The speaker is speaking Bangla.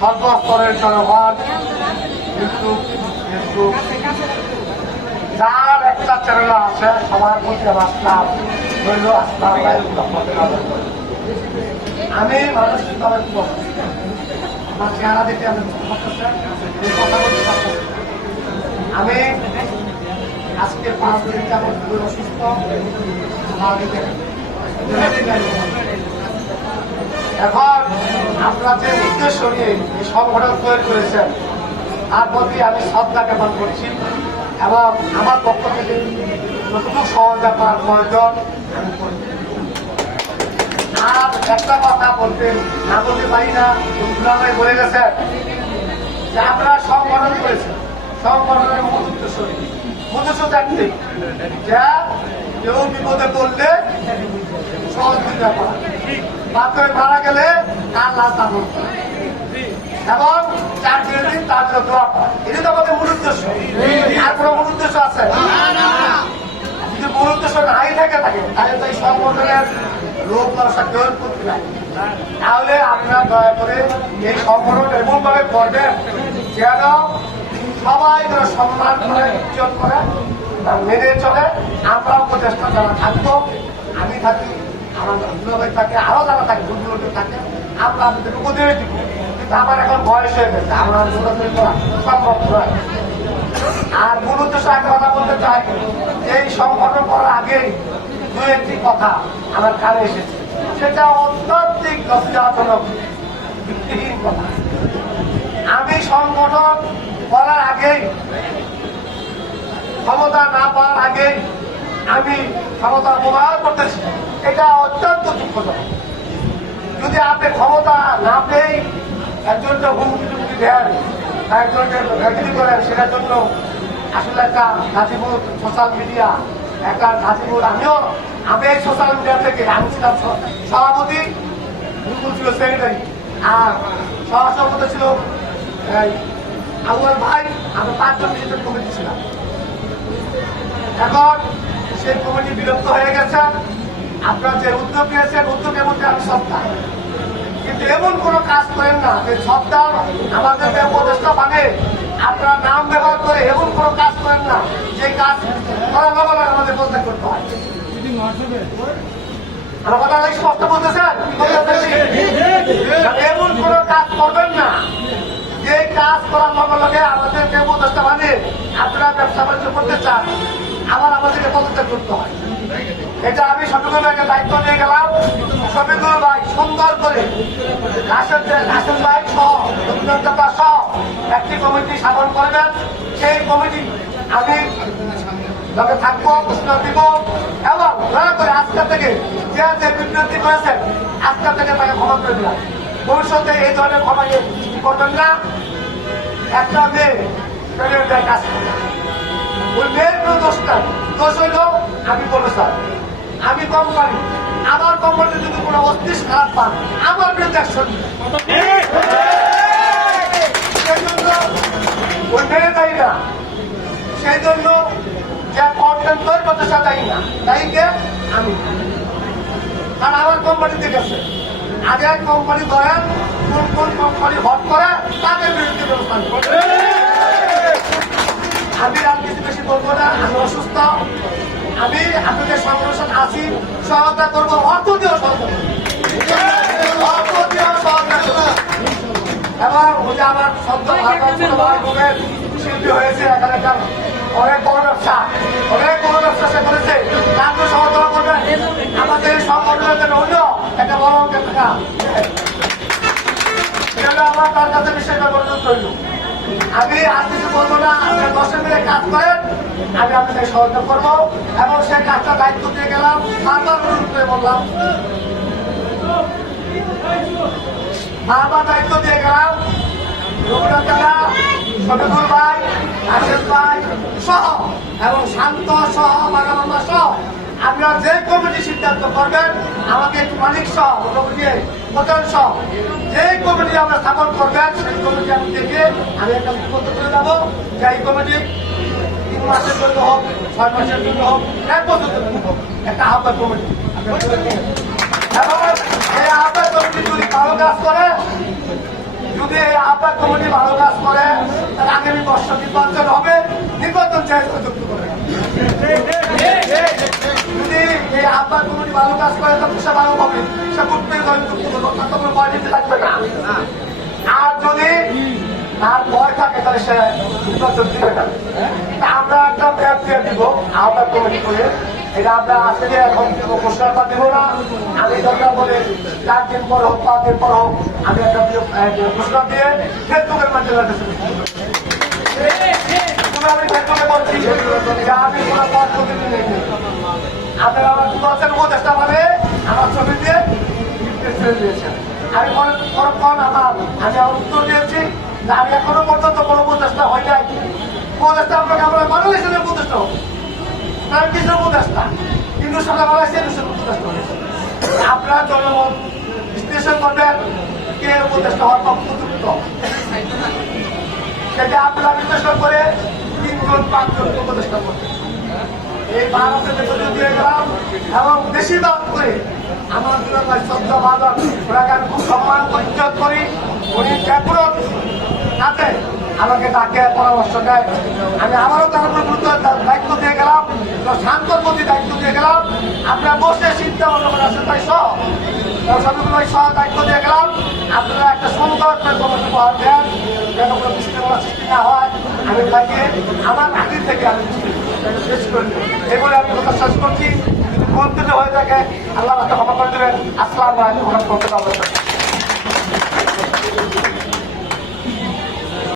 সর্বস্তরের জনগণ যার একটা চ্যানেল আছে সবার প্রতি আমার আসলাম রইল আসলাম। আমি মানসিকভাবে আমার চেহারা দেখে আমি কথা বলতে পারতেছি। আমি আজকে 5 দিন যাবত খুবই অসুস্থ। এখন আপনারা যে উদ্দেশ্য নিয়ে এই সংগঠন তৈরি করেছেন তার প্রতি আমি শ্রদ্ধা জ্ঞাপন করছি এবং আমার পক্ষ থেকে যতটুকু সহযোগিতা করার প্রয়োজন আমি করি। আর একটা কথা বলতে না বলতে পারি না, বলে গেছেন যে আপনারা সংগঠন করেছেন, সংগঠনের মূল উদ্দেশ্য একটি যা কেউ বিপদে পড়লে সহযোগিতা করা, বাচ্চারা মারা গেলে তার লাশ দাফন করা এবং 4 দিন তার জন্য দোয়া করা। এটি তো আমাদের মূল উদ্দেশ্য। আর কোনো মূল উদ্দেশ্য আছে? যদি মূল উদ্দেশ্য নাই থাকে তাহলে তো এই সংগঠনের লোক মানুষ কেউ করতে পারে। তাহলে আপনারা দয়া করে এই সংগঠন এমন ভাবে করবেন যেন সবাই যেন সম্মান করে, ইজ্জত করে, মেনে চলে। আমরাও প্রচেষ্টা যারা থাকবো, আমি থাকি, আমার দুলাভাই থাকে, আরো যারা থাকে, দুর্গুলোকে থাকে, আমরা আপনাদের উপদেশ দিব। কিন্তু আমার এখন বয়স হয়ে গেছে, আমার দৌড়াদৌড়ি করা সম্ভব নয়। আর মূল উদ্দেশ্য একটা কথা বলতে চাই, এই সংগঠন করার আগেই 2-1টি কথা আমার কানে এসেছে, সেটা অত্যধিক লজ্জাজনক, ভিত্তিহীন কথা। আমি সংগঠন করার আগেই, ক্ষমতা না পাওয়ার আগেই আমি ক্ষমতা ব্যবহার করতেছি, এটা অত্যন্ত দুঃখজনক। যদি আপনি ক্ষমতা না পেয়ে একজনকে হুমকি টুমকি দেন, একজনকে ভ্যাকিলি করেন, সেটার জন্য আসলে একটা গাজীপুর সোশ্যাল মিডিয়া, একটা গাজীপুর আমি এই সোশ্যাল মিডিয়া থেকে আমি ছিলাম সভাপতি, মুকুল ছিল সেক্রেটারি, আর সহসভাপতি ছিল আউয়াল ভাই, আমি 5 জন বিশিষ্ট কমিটি ছিলাম। এখন সেই কমিটি বিলুপ্ত হয়ে গেছে। আপনারা যে উদ্যোগ নিয়েছেন, উদ্যোগের মধ্যে আমি সত্তা, কিন্তু এমন কোন কাজ করেন না যে সত্তা আমাদের উপদেষ্টা মানে আপনারা নাম ব্যবহার করে এমন কোন কাজ করেন না যে কাজ করার লগে আমাদের বলতে করতে হয়। আমার কথা স্পষ্ট বলতেছেন, এমন কোন কাজ করবেন না যে কাজ করার লগে লগে আমাদেরকে উপদেষ্টা মানে আপনারা ব্যবসা বাণিজ্য করতে চান, আবার আমাদেরকে পদত্যাগ করতে হয়। এটা আমি শফিকুল ভাইকে দায়িত্ব দিয়ে গেলাম। শফিকুল ভাই সুন্দর করে রাশেদ ভাই সহ রবীন্দ্রনাথ সহ একটি কমিটি স্থাপন করবেন। সেই কমিটি আমি লোকে থাকবো, ঘোষণা দিব এবং দয়া করে আজকে থেকে যে বিবৃতি করেছেন আজকে থেকে তাকে ক্ষমা করে দিলাম। ভবিষ্যতে এই ধরনের ক্ষমা করবেন না। একটা মেয়ে কাজ করে, ওই মেয়ের কোনো দোষ নাই, দোষ হইল আমি বলো স্যার, আমি কোম্পানি, আমার কোম্পানিতে যদি কোনো অস্তিস খারাপ পান আমার বিরুদ্ধে অ্যাকশন সেই জন্য ওই মেয়ে দায়ী না, সেই জন্য যে কন্টেন্ট তৈরি করতে সে দায়ী না, দায়ীকে আমি। কারণ আমার কোম্পানিতে গেছে, আগে এক কোম্পানি ধরেন কোন কোন কোম্পানি হট করে তাদের বিরুদ্ধে ব্যবস্থা নেবে। আমি আর কিছু বেশি বলবো না, আমি অসুস্থ, আমি আপনাদের সংগঠন আছি, সহায়তা করবো, অর্থ দিয়েও সহায়তা করবো, এবং ওই যে আমার শব্দ শিল্পী হয়েছে, এখানে অনেক বড় ব্যবসা সে করেছে, তাকে সহযোগিতা করবেন। আমাদের এই সংগঠনের জন্য অন্য একটা বড় অঙ্কের টাকা আমার তার কাছে বিশেষ ব্যবহার তৈরি। আমি আর কিছু বলবো না, আপনার 10 মিনিট কাজ করেন, আমি আপনাদের সহযোগিতা করবো এবং সেই কাজটা দায়িত্ব দিয়ে গেলাম। বারবার অনুরোধ করে বললাম, বারবার দায়িত্ব দিয়ে গেলাম। রবীন্দ্রনাথ শফিকুল ভাই, রাশেদ ভাই সহ এবং শান্ত সহ মাগামামা সহ আপনারা যে কমিটি সিদ্ধান্ত করবেন, আমাকে একটু মালিক সহ প্রধান সহ যে কমিটি আমরা স্থাপন করবেন, সেই কমিটি আমি দেখে আমি একটা পত্র করে যাবো যে এই কমিটি 3 মাসের জন্য হোক, 6 মাসের জন্য হোক, 1 বছরের জন্য হোক, একটা আহ্বায়ক কমিটি এবং এই আহ্বায়ক কাজ করে, যদি এই আহ্বায়ক কমিটি ভালো কাজ করে, তাহলে আগামী বর্ষ নির্বাচন হবে, নির্বাচন চাই যুক্ত করে। যদি এই আহ্বায়ক কমিটি ভালো কাজ করে, তাহলে সে ভালো হবে, সে করতে যুক্ত করবো, তার কোনো পার্টিতে থাকবে না। আর যদি তার ভয় থাকে, তাহলে সে নির্বাচন দিবে না। আমরা একটা ম্যাপ দিয়ে দিব আহ্বায়ক কমিটি করে, এটা আমরা আসলে এখন ঘোষণাটা দিব না। আমি দরকার বলে 4 দিন পর হোক, 5 দিন পর হোক, আমি একটা ঘোষণা দিয়ে ফেসবুকের মাধ্যমে আমি ফেসবুকে বলছি যে আমি কোনো পদ প্রতিনিধি নেই। আপনারা আমার বলছেন উপদেষ্টা মানে আমার ছবি দিয়ে দিয়েছেন। আমি পরক্ষণ আমি আমার উত্তর দিয়েছি যে আমি এখনো পর্যন্ত কোনো উপদেষ্টা হই নাই। উপদেষ্টা আপনাকে আমরা বাংলাদেশের উপদেষ্টা হবো, তার কিছু উপদেষ্টা, কিন্তু সারা বাংলাদেশের উপদেষ্টা হয়েছে। আপনারা জনগণ বিশ্লেষণ করবেন কে উপদেষ্টা হওয়ার উপযুক্ত, সেটা আপনারা বিশ্লেষণ করে 3 জন 5 জন উপদেষ্টা করবেন। এই ভারতের ভেতরে দিয়ে গেলাম এবং বেশিরভাগ করে আমার দুলাভাই শ্রদ্ধা বাদক, ওনাকে আমি খুব সম্মান পরিচয় করি। উনি চ্যাপুরত আছে, আমাকে তাকে পরামর্শ দেয়। আমি আবারও তার উপর দায়িত্ব দিয়ে গেলাম, শান্তর প্রতি দায়িত্ব দিয়ে গেলাম। আপনারা বসে চিন্তা ভাবনা করে আসেন তাই সহ সবগুলো সহ দায়িত্ব দিয়ে গেলাম। আপনারা একটা সুন্দর কমিটি উপহার দেন, যেন কোনো বিশৃঙ্খলা সৃষ্টি না হয়। আমি তাকে আমার আগে থেকে আমি শেষ করি, এগুলো আমি কথা শেষ করছি। যদি ভুল ত্রুটি হয়ে থাকে আল্লাহ ক্ষমা করে দেবেন। আসসালামু আলাইকুম ওয়া রাহমাতুল্লাহি ওয়া বারাকাতুহু।